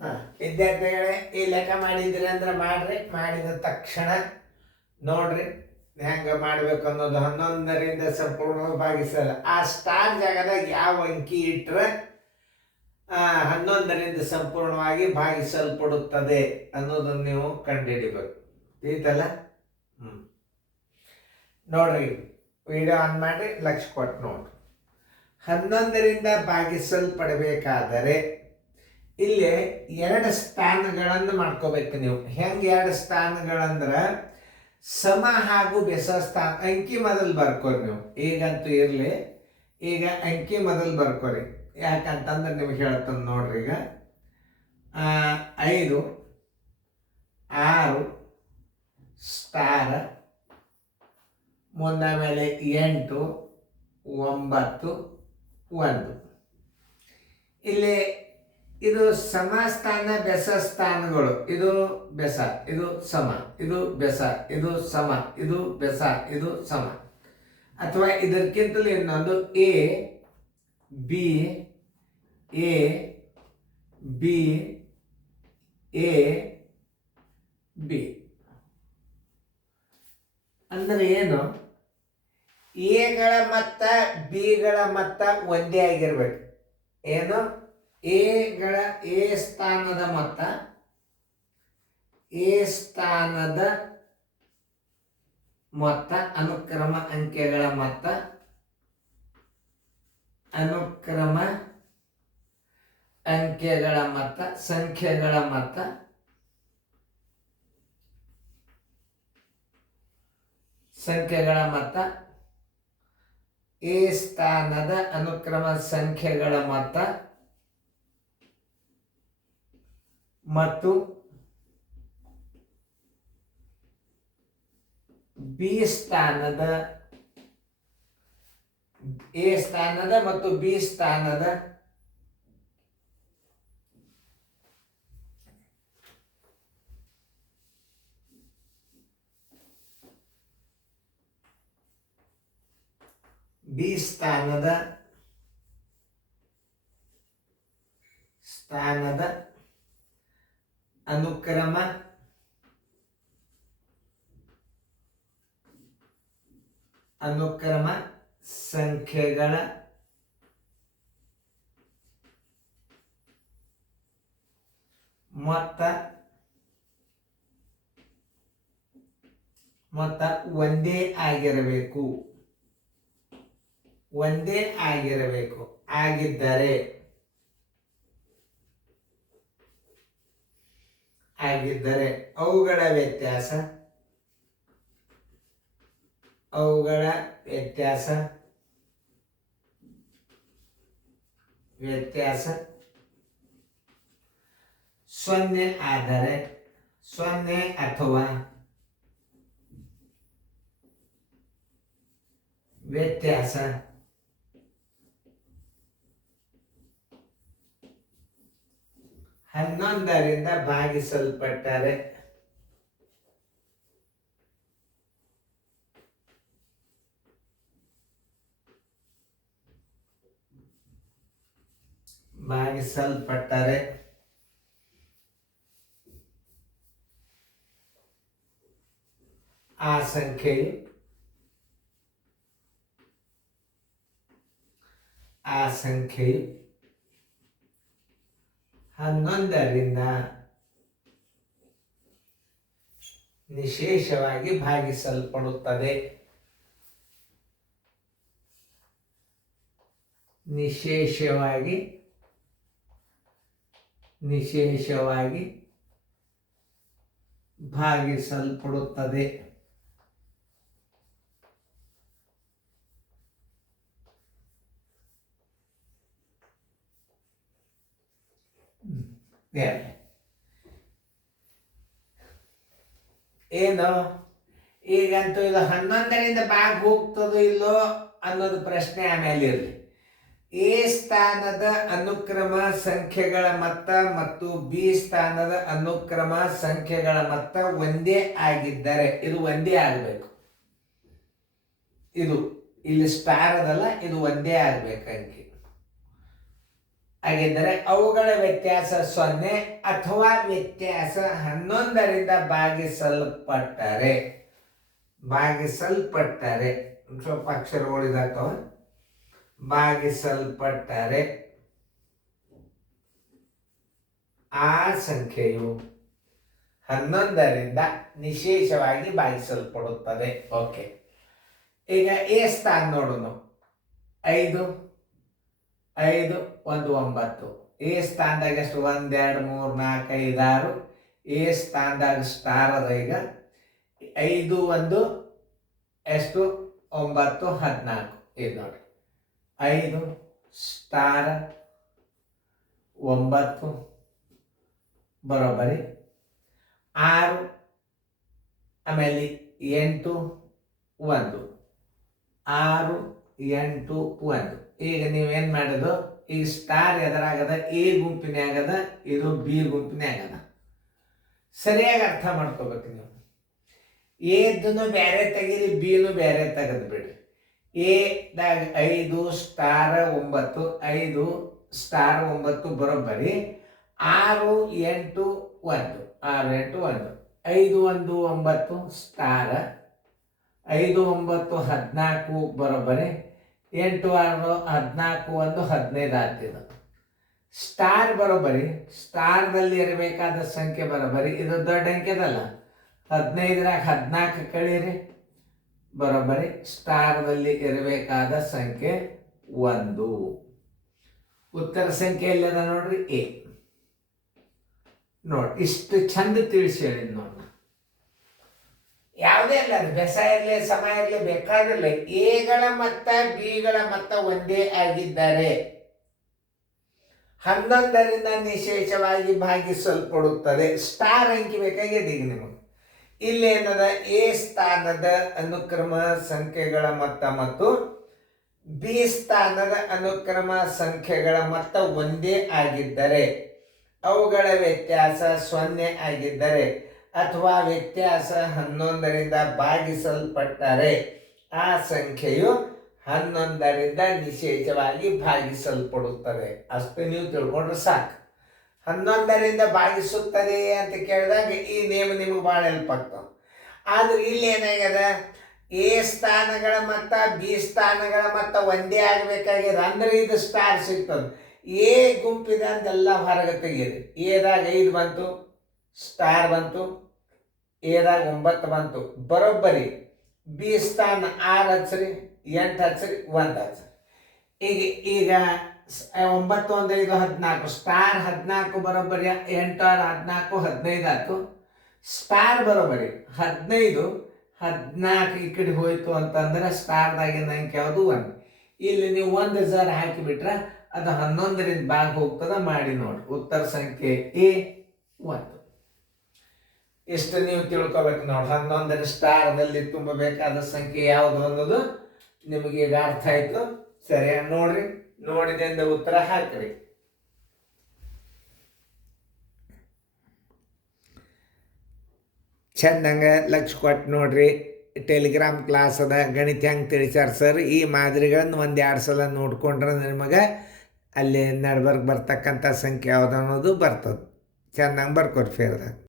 ವಿದ್ಯಾರ್ಥಿಗಳೇ, ಈ ಲೆಕ್ಕ ಮಾಡಿದ್ರಿ ಅಂದ್ರೆ ಮಾಡ್ರಿ. ಮಾಡಿದ ತಕ್ಷಣ ನೋಡ್ರಿ ಹೆಂಗ ಮಾಡ್ಬೇಕು ಅನ್ನೋದು. 11ರಿಂದ ಸಂಪೂರ್ಣವಾಗಿ ಭಾಗಿಸಲ್ಲ. ಆ ಸ್ಟಾರ್ ಜಾಗದಾಗ ಯಾವ ಅಂಕಿ ಇಟ್ರೆ 11ರಿಂದ ಸಂಪೂರ್ಣವಾಗಿ ಭಾಗಿಸಲ್ಪಡುತ್ತದೆ ಅನ್ನೋದನ್ನು ನೀವು ಕಂಡುಹಿಡಿಬೇಕು. ತಿಳಿತಲ್ಲ? ನೋಡ್ರಿ, ವಿಡಿಯೋ ಆನ್ ಮಾಡಿ ಲಕ್ಷ ಕೊಟ್ಟು ನೋಡ್ರಿ. 11ರಿಂದ ಭಾಗಿಸಲ್ಪಡಬೇಕಾದರೆ ಇಲ್ಲಿ 2 ಸ್ಥಾನಗಳನ್ನು ಮಾಡ್ಕೋಬೇಕು ನೀವು. ಹೆಂಗೆ 2 ಸ್ಥಾನಗಳಂದ್ರೆ ಸಮ ಹಾಗೂ ಬೆಸ ಸ್ಥಾನ. ಅಂಕಿ ಮೊದಲು ಬರ್ಕೋರಿ ನೀವು. ಈಗಂತೂ ಇರಲಿ, ಈಗ ಅಂಕಿ ಮೊದಲು ಬರ್ಕೋರಿ. ಯಾಕಂತಂದ್ರೆ ನಿಮ್ಗೆ ಹೇಳ್ತಾನೆ ನೋಡ್ರಿ. ಈಗ 5 6 ಸ್ಟಾರ್, ಮುಂದಾಮೇಲೆ 8 9 1. ಇಲ್ಲಿ ಇದು ಸಮಸ್ಥಾನ ಬೆಸ ಸ್ಥಾನಗಳು. ಇದು ಬೆಸ, ಇದು ಸಮ, ಇದು ಬೆಸ, ಇದು ಸಮ, ಇದು ಬೆಸ, ಇದು ಸಮ. ಅಥವಾ ಇದಕ್ಕಿಂತಲೂ ಇನ್ನೊಂದು A B A B A B ಅಂದ್ರೆ ಏನು? ಎಗಳ ಮೊತ್ತ ಬಿಗಳ ಮೊತ್ತ ಒಂದೇ ಆಗಿರ್ಬೇಕು. ಏನು? ಎ ಸ್ಥಾನದ ಮೊತ್ತ, ಎ ಸ್ಥಾನದ ಮೊತ್ತ, ಅನುಕ್ರಮ ಅಂಕೆಗಳ ಮೊತ್ತ, ಅನುಕ್ರಮ ಅಂಕೆಗಳ ಮೊತ್ತ, ಸಂಖ್ಯೆಗಳ ಮೊತ್ತ, ಸಂಖ್ಯೆಗಳ ಮೊತ್ತ, ಎ ಸ್ಥಾನದ ಅನುಕ್ರಮ ಸಂಖ್ಯೆಗಳ ಮೊತ್ತ ಮತ್ತು ಬಿ ಸ್ಥಾನದ, ಎ ಸ್ಥಾನದ ಮತ್ತು ಬಿ ಸ್ಥಾನದ ಸ್ಥಾನದ ಅನುಕ್ರಮ ಸಂಖ್ಯೆಗಳ ಮೊತ್ತ ಒಂದೇ ಆಗಿರಬೇಕು. ಆಗಿದ್ದರೆ ಅವುಗಳ ವ್ಯತ್ಯಾಸ 0 ಆದರೆ 0 ಅಥವಾ ವ್ಯತ್ಯಾಸ 11ರಿಂದ ಭಾಗಿಸಲ್ಪಟ್ಟರೆ ಆ ಸಂಖ್ಯೆಯು 11ರಿಂದ ನಿಶೇಷವಾಗಿ ಭಾಗಿಸಲ್ಪಡುತ್ತದೆ. ನಿಶೇಷವಾಗಿ ಭಾಗಿಸಲ್ಪಡುತ್ತದೆ. ಏನು? ಈಗಂತೂ ಇದು 11ರಿಂದ ಭಾಗ ಹೋಗ್ತದೋ ಇಲ್ಲೋ ಅನ್ನೋದು ಪ್ರಶ್ನೆ ಆಮೇಲೆ ಇರಲಿ. ಎ ಸ್ಥಾನದ ಅನುಕ್ರಮ ಸಂಖ್ಯೆಗಳ ಮೊತ್ತ ಮತ್ತು ಬಿ ಸ್ಥಾನದ ಅನುಕ್ರಮ ಸಂಖ್ಯೆಗಳ ಮೊತ್ತ ಒಂದೇ ಆಗಿದ್ದರೆ, ಇದು ಒಂದೇ ಆಗಬೇಕು. ಇದು ಇಲ್ಲಿ ಸ್ಟಾರ್ ಅದಲ್ಲ, ಇದು ಒಂದೇ ಆಗ್ಬೇಕು ಅಂಕಿ. ಆಗಿದ್ದರೆ ಅವುಗಳ ವ್ಯತ್ಯಾಸ 0 ಅಥವಾ ವ್ಯತ್ಯಾಸ 11ರಿಂದ ಭಾಗಿಸಲ್ಪಟ್ಟರೆ ಸ್ವಲ್ಪ ಅಕ್ಷರಗಳು ಇದಾಗ್ತವೆ. ಭಾಗಿಸಲ್ಪಟ್ಟರೆ ಆ ಸಂಖ್ಯೆಯು 11ರಿಂದ ನಿಶೇಷವಾಗಿ ಭಾಗಿಸಲ್ಪಡುತ್ತದೆ. ಓಕೆ, ಈಗ ಎ ಸ್ಥಾನ ನೋಡೋಣ. 5 5 1 9. ಎ ಸ್ಥಾನದಾಗ ಎಷ್ಟು? 1 2 3 4 5 6. ಎ ಸ್ಥಾನದಾಗ ಸ್ಟಾರ್ ಅದ. ಈಗ 5 1 ಎಷ್ಟು? 9 14. ಇದು ನೋಡಿ, 5 ಸ್ಟಾರ್ 9 ಬರೋಬ್ಬರಿ 6, ಆಮೇಲೆ 8 1. 6 8 1. ಈಗ ನೀವೇನು ಮಾಡೋದು? ಈಗ ಸ್ಟಾರ್ ಎದರಾಗದ? ಎ ಗುಂಪಿನಾಗದ, ಇದು ಬಿ ಗುಂಪಿನಾಗದ. ಸರಿಯಾಗಿ ಅರ್ಥ ಮಾಡ್ಕೋಬೇಕು ನೀವು. ಎದನ್ನು ಬೇರೆ ತೆಗೀರಿ, ಬಿನು ಬೇರೆ ತೆಗೆದು ಬಿಡ್ರಿ. ಎದಾಗ 5 ಸ್ಟಾರ್ 9, 5 ಸ್ಟಾರ್ 9 ಬರೋಬ್ಬರಿ 6 8 1. 6 8 1. 5 1 9 ಸ್ಟಾರ್ 5 9 14 ಬರೋಬ್ಬರಿ 8 6 14 1 15 ಆಗ್ತಿದೆ. ಸ್ಟಾರ್ ಬರೋಬ್ಬರಿ ಸ್ಟಾರ್ದಲ್ಲಿ ಇರಬೇಕಾದ ಸಂಖ್ಯೆ ಬರೋಬ್ಬರಿ ಇದು ದೊಡ್ಡ ಅಂಕೆದಲ್ಲ. 15ರಾಗ 14 ಕಳೀರಿ ಬರೋಬ್ಬರಿ ಸ್ಟಾರ್ದಲ್ಲಿ ಇರಬೇಕಾದ ಸಂಖ್ಯೆ 1. ಉತ್ತರ ಸಂಖ್ಯೆ ಎಲ್ಲದ ನೋಡ್ರಿ, ಎ. ನೋಡಿ, ಇಷ್ಟು ಚಂದ ತಿಳಿಸಿ ಹೇಳಿದ್ ನೋಡ. ಯಾವುದೇ ಅಲ್ಲ, ಅದು ಬೆಸ ಇರಲಿ ಸಮ ಇರಲಿ ಬೇಕಾಗಿರಲಿ, ಎಗಳ ಮೊತ್ತ ಬಿಗಳ ಮೊತ್ತ ಒಂದೇ ಆಗಿದ್ದಾರೆ 11ರಿಂದ ನಿಶೇಷವಾಗಿ ಭಾಗಿಸಲ್ಪಡುತ್ತದೆ. ಸ್ಟಾರ್ ಅಂಕಿ ಬೇಕಾಗಿದೆ ಈಗ ನಿಮಗೆ. ಇಲ್ಲಿ ಏನದ? ಎ ಸ್ಥಾನದ ಅನುಕ್ರಮ ಸಂಖ್ಯೆಗಳ ಮೊತ್ತ ಮತ್ತು ಬಿ ಸ್ಥಾನದ ಅನುಕ್ರಮ ಸಂಖ್ಯೆಗಳ ಮೊತ್ತ ಒಂದೇ ಆಗಿದ್ದರೆ, ಅವುಗಳ ವ್ಯತ್ಯಾಸ 0 ಆಗಿದ್ದರೆ ಅಥವಾ ವ್ಯತ್ಯಾಸ 11ರಿಂದ ಭಾಗಿಸಲ್ಪಟ್ಟರೆ ಆ ಸಂಖ್ಯೆಯು 11ರಿಂದ ನಿಶೇಷವಾಗಿ ಭಾಗಿಸಲ್ಪಡುತ್ತದೆ. ಅಷ್ಟು ನೀವು ತಿಳ್ಕೊಂಡ್ರೆ ಸಾಕು. 11ರಿಂದ ಭಾಗಿಸುತ್ತದೆ ಅಂತ ಕೇಳಿದಾಗ ಈ ನೇಮ ನಿಮಗೆ ಭಾಳ ಹೆಲ್ಪ್ ಆಗ್ತಾವೆ. ಆದ್ರೆ ಇಲ್ಲಿ ಏನಾಗ್ಯದ? ಎ ಸ್ಥಾನಗಳ ಮತ್ತು ಬಿ ಸ್ಥಾನಗಳ ಮತ್ತು ಒಂದೇ ಆಗಬೇಕಾಗ್ಯದ. ಅಂದ್ರೆ ಇದು ಸ್ಟಾರ್ ಸಿಗ್ತದೆ. ಎ ಗುಂಪಿದ ಅಂತೆಲ್ಲ ಹೊರಗೆ ತೆಗೀರಿ. ಎದಾಗ 5 ಬಂತು, ಸ್ಟಾರ್ ಬಂತು. ಎದಾಗ 9 ಬಂತು ಬರೋಬ್ಬರಿ. ಬಿ ಸ್ಥಾನ 6 ಹಚ್ಚ್ರಿ, 8 ಹಚ್ಚ್ರಿ, 1 ಹಚ್ಚ್ರಿ. ಈಗ 9 1 5 14. ಸ್ಟಾರ್ 14 ಬರೋಬ್ಬರಿ 8 6 14 15 ಆಯ್ತು. ಸ್ಟಾರ್ ಬರೋಬ್ಬರಿ 15 14 ಈ ಕಡೆ ಹೋಯ್ತು ಅಂತಂದ್ರೆ ಸ್ಟಾರ್ದಾಗಿನ ಅಂಕೆ ಯಾವುದು? 1. ಇಲ್ಲಿ ನೀವು 1 0 ಹಾಕಿಬಿಟ್ರೆ ಅದು 11ರಿಂದ ಭಾಗ ಹೋಗ್ತದ. ಮಾಡಿ ನೋಡಿ, ಉತ್ತರ ಸಂಖ್ಯೆ ಎ 1. ಇಷ್ಟು ನೀವು ತಿಳ್ಕೊಬೇಕು ನೋಡಿ. 11ರ ಸ್ಟಾರ್ದಲ್ಲಿ ತುಂಬಬೇಕಾದ ಸಂಖ್ಯೆ ಯಾವುದು ಅನ್ನೋದು ನಿಮಗೆ ಈಗ ಅರ್ಥ ಆಯ್ತು. ಸರಿಯಾಗಿ ನೋಡ್ರಿ, ನೋಡಿದಿಂದ ಉತ್ತರ ಹಾಕ್ರಿ. ಚೆಂದಂಗೆ ಲಕ್ಷ ಕೊಟ್ಟು ನೋಡ್ರಿ. ಟೆಲಿಗ್ರಾಮ್ ಕ್ಲಾಸ್ ಅದ, ಗಣಿತ ಹೆಂಗೆ ತಿಳಿಸ್ಯಾರ ಸರ್, ಈ ಮಾದರಿಗಳನ್ನು 1-2 ಸಲ ನೋಡ್ಕೊಂಡ್ರೆ ನಿಮಗೆ ಅಲ್ಲಿ ನಡ್ಬರ್ಕ್ ಬರ್ತಕ್ಕಂಥ ಸಂಖ್ಯೆ ಯಾವುದು ಅನ್ನೋದು ಬರ್ತದೆ. ಚೆನ್ನಾಗಿ ಬರ್ಕೊರಿ ಫೇರ್ದಾಗ.